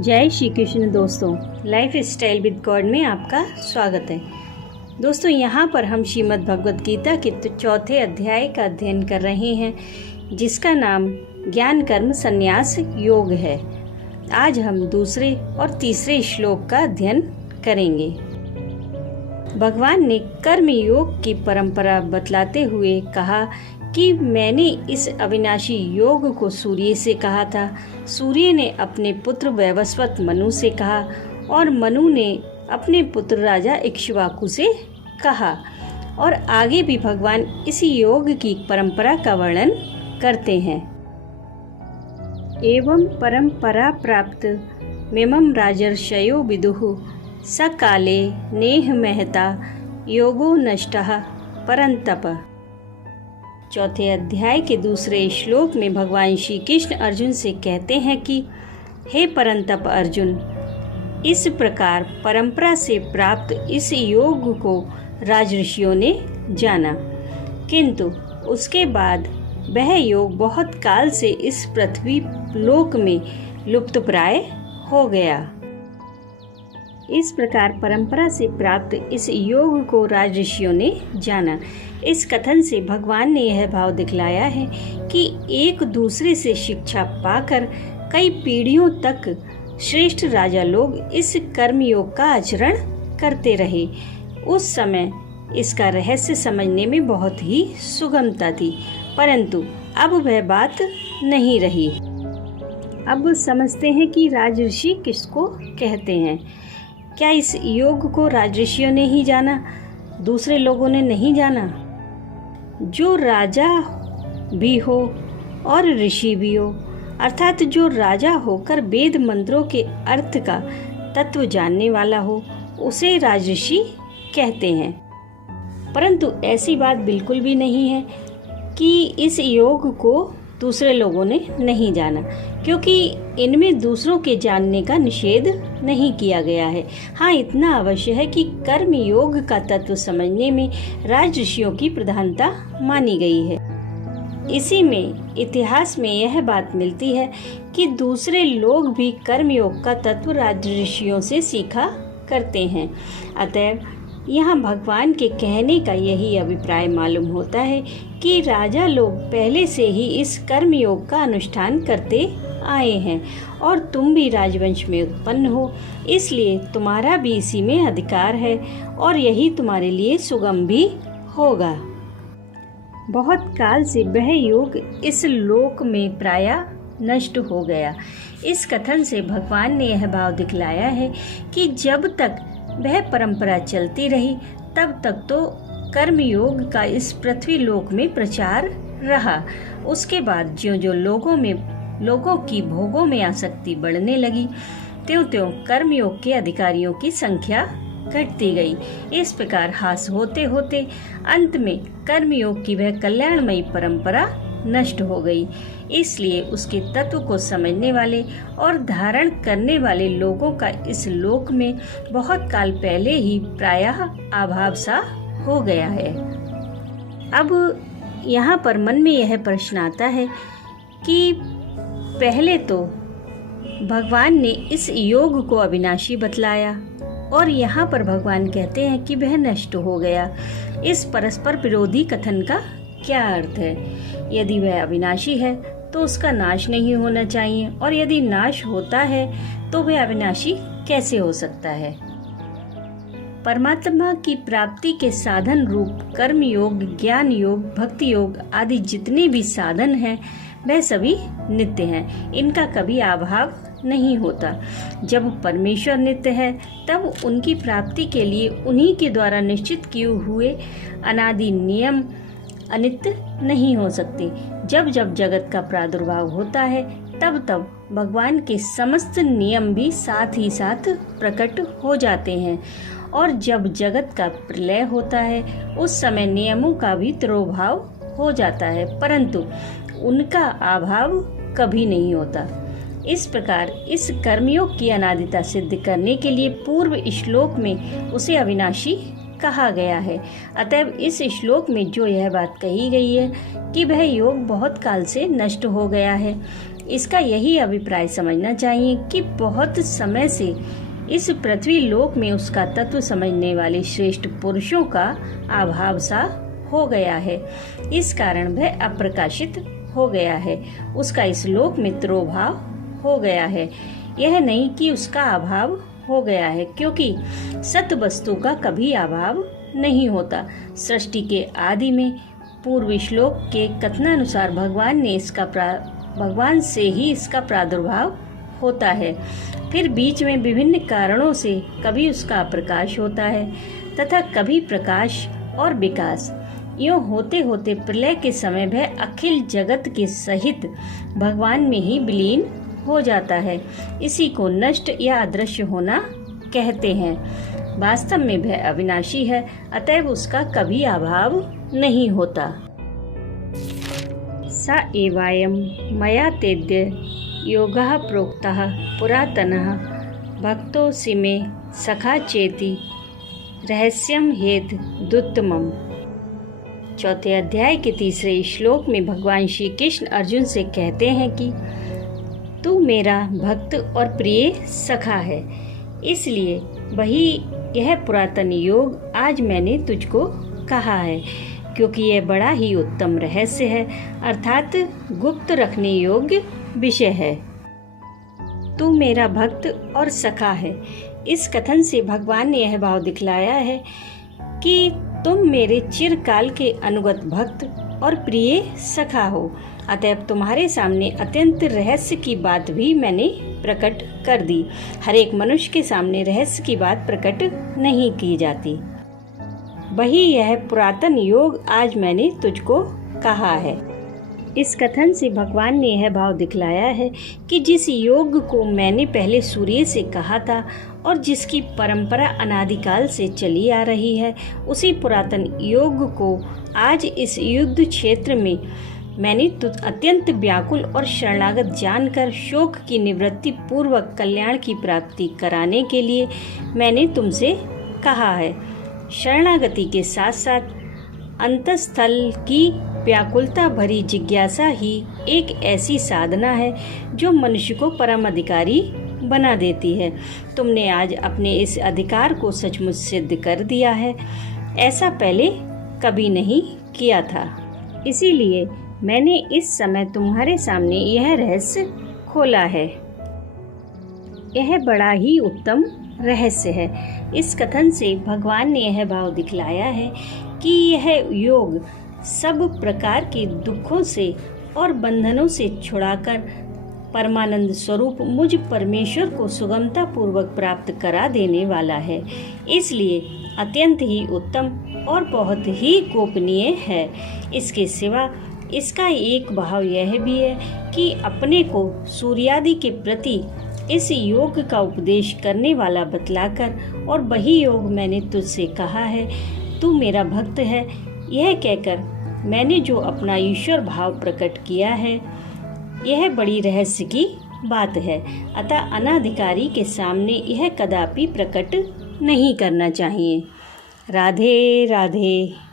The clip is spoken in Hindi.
जय श्री कृष्ण दोस्तों, लाइफ स्टाइल विद गॉड में आपका स्वागत है। दोस्तों, यहाँ पर हम श्रीमद् भगवद गीता के चौथे अध्याय का अध्ययन कर रहे हैं, जिसका नाम ज्ञान कर्म संन्यास योग है। आज हम दूसरे और तीसरे श्लोक का अध्ययन करेंगे। भगवान ने कर्म योग की परंपरा बतलाते हुए कहा कि मैंने इस अविनाशी योग को सूर्य से कहा था, सूर्य ने अपने पुत्र वैवस्वत मनु से कहा और मनु ने अपने पुत्र राजा इक्ष्वाकु से कहा। और आगे भी भगवान इस योग की परंपरा का वर्णन करते हैं। एवं परंपरा प्राप्त मिमं राजर्षयो विदुः सकाले नेह महता योगो नष्टः परंतप। चौथे अध्याय के दूसरे श्लोक में भगवान श्री कृष्ण अर्जुन से कहते हैं कि हे परंतप अर्जुन, इस प्रकार परंपरा से प्राप्त इस योग को राजऋषियों ने जाना, किंतु उसके बाद वह योग बहुत काल से इस पृथ्वी लोक में लुप्तप्राय हो गया। इस प्रकार परंपरा से प्राप्त इस योग को राजऋषियों ने जाना। इस कथन से भगवान ने यह भाव दिखलाया है कि एक दूसरे से शिक्षा पाकर कई पीढ़ियों तक श्रेष्ठ राजा लोग इस कर्म योग का आचरण करते रहे। उस समय इसका रहस्य समझने में बहुत ही सुगमता थी, परंतु अब वह बात नहीं रही। अब समझते हैं कि राजऋषि किसको कहते हैं। क्या इस योग को राजऋषियों ने ही जाना, दूसरे लोगों ने नहीं जाना? जो राजा भी हो और ऋषि भी हो, अर्थात जो राजा होकर वेद मंत्रों के अर्थ का तत्व जानने वाला हो, उसे राजऋषि कहते हैं। परंतु ऐसी बात बिल्कुल भी नहीं है कि इस योग को दूसरे लोगों ने नहीं जाना, क्योंकि इनमें दूसरों के जानने का निषेध नहीं किया गया है। हाँ, इतना अवश्य है कि कर्म योग का तत्व समझने में राजऋषियों की प्रधानता मानी गई है। इसी में इतिहास में यह बात मिलती है कि दूसरे लोग भी कर्म योग का तत्व राजऋषियों से सीखा करते हैं। अतएव यहाँ भगवान के कहने का यही अभिप्राय मालूम होता है कि राजा लोग पहले से ही इस कर्म योग का अनुष्ठान करते आए हैं और तुम भी राजवंश में उत्पन्न हो, इसलिए तुम्हारा भी इसी में अधिकार है और यही तुम्हारे लिए सुगम भी होगा। बहुत काल से वह योग इस लोक में प्रायः नष्ट हो गया। इस कथन से भगवान ने यह भाव दिखलाया है कि जब तक वह परंपरा चलती रही तब तक तो कर्म योग का इस पृथ्वी लोक में प्रचार रहा। उसके बाद ज्यों-ज्यों लोगों की भोगों में आसक्ति बढ़ने लगी, त्यों-त्यों कर्म योग के अधिकारियों की संख्या घटती गई। इस प्रकार हास होते होते अंत में कर्म योग की वह कल्याणमयी परंपरा नष्ट हो गई। इसलिए उसके तत्व को समझने वाले और धारण करने वाले लोगों का इस लोक में बहुत काल पहले ही प्रायः अभाव सा हो गया है। अब यहाँ पर मन में यह प्रश्न आता है कि पहले तो भगवान ने इस योग को अविनाशी बतलाया और यहाँ पर भगवान कहते हैं कि वह नष्ट हो गया। इस परस्पर विरोधी कथन का क्या अर्थ है? यदि वह अविनाशी है तो उसका नाश नहीं होना चाहिए, और यदि नाश होता है तो वह अविनाशी कैसे हो सकता है? परमात्मा की प्राप्ति के साधन रूप कर्म योग, ज्ञान योग, भक्ति योग आदि जितने भी साधन हैं वह सभी नित्य हैं। इनका कभी अभाव नहीं होता। जब परमेश्वर नित्य है तब उनकी प्राप्ति के लिए उन्हीं के द्वारा निश्चित किए हुए अनादि नियम अनित्य नहीं हो सकते। जब जब जगत का प्रादुर्भाव होता है तब तब भगवान के समस्त नियम भी साथ ही साथ प्रकट हो जाते हैं, और जब जगत का प्रलय होता है उस समय नियमों का भी तिरोभाव हो जाता है, परंतु उनका अभाव कभी नहीं होता। इस प्रकार इस कर्मयोग की अनादिता सिद्ध करने के लिए पूर्व श्लोक में उसे अविनाशी कहा गया है। अतएव इस श्लोक में जो यह बात कही गई है कि वह योग बहुत काल से नष्ट हो गया है, इसका यही अभिप्राय समझना चाहिए कि बहुत समय से इस पृथ्वी लोक में उसका तत्व समझने वाले श्रेष्ठ पुरुषों का अभाव सा हो गया है। इस कारण वह अप्रकाशित हो गया है, उसका इस लोक में तिरोभाव हो गया है। यह नहीं कि उसका अभाव हो गया है, क्योंकि सत वस्तु का कभी अभाव नहीं होता। सृष्टि के आदि में पूर्व श्लोक के कथनानुसार भगवान से ही इसका प्रादुर्भाव होता है। फिर बीच में विभिन्न कारणों से कभी उसका प्रकाश होता है तथा कभी प्रकाश और विकास। यूं होते होते प्रलय के समय वह अखिल जगत के सहित भगवान में ही विलीन हो जाता है। इसी को नष्ट या अदृश्य होना कहते हैं। वास्तव में वह अविनाशी है, अतएव उसका कभी अभाव नहीं होता। स एवायं मया तेद्य योगः प्रोक्तः पुरातनः भक्तोऽसि मे सखा चेति रहस्यम हेत दुत्तमम्। चौथे अध्याय के तीसरे श्लोक में भगवान श्री कृष्ण अर्जुन से कहते हैं कि तू मेरा भक्त और प्रिय सखा है, इसलिए वही यह पुरातन योग आज मैंने तुझको कहा है, क्योंकि यह बड़ा ही उत्तम रहस्य है, अर्थात गुप्त रखने योग्य विषय है। तू मेरा भक्त और सखा है, इस कथन से भगवान ने यह भाव दिखलाया है कि तुम मेरे चिरकाल के अनुगत भक्त और प्रिय सखा हो। अतएव तुम्हारे सामने अत्यंत रहस्य की बात भी मैंने प्रकट कर दी। हर एक मनुष्य के सामने रहस्य की बात प्रकट नहीं की जाती। वही यह पुरातन योग आज मैंने तुझको कहा है। इस कथन से भगवान ने यह भाव दिखलाया है कि जिस योग को मैंने पहले सूर्य से कहा था और जिसकी परंपरा अनादिकाल से चली आ रही है, उसी पुरातन योग को आज इस युद्ध क्षेत्र में मैंने अत्यंत व्याकुल और शरणागत जानकर शोक की निवृत्ति पूर्वक कल्याण की प्राप्ति कराने के लिए मैंने तुमसे कहा है। शरणागति के साथ साथ अंतःस्थल की व्याकुलता भरी जिज्ञासा ही एक ऐसी साधना है जो मनुष्य को परम अधिकारी बना देती है। तुमने आज अपने इस अधिकार को सचमुच सिद्ध कर दिया है, ऐसा पहले कभी नहीं किया था। इसीलिए मैंने इस समय तुम्हारे सामने यह रहस्य खोला है। यह बड़ा ही उत्तम रहस्य है। इस कथन से भगवान ने यह भाव दिखलाया है कि यह योग सब प्रकार के दुखों से और बंधनों से छुड़ाकर परमानंद स्वरूप मुझ परमेश्वर को सुगमता पूर्वक प्राप्त करा देने वाला है। इसलिए अत्यंत ही उत्तम और बहुत ही गोपनीय है। इसके सिवा इसका एक भाव यह भी है कि अपने को सूर्यादि के प्रति इस योग का उपदेश करने वाला बतलाकर, और वही योग मैंने तुझसे कहा है, तू मेरा भक्त है, यह कहकर मैंने जो अपना ईश्वर भाव प्रकट किया है, यह बड़ी रहस्य की बात है। अतः अनाधिकारी के सामने यह कदापि प्रकट नहीं करना चाहिए। राधे राधे।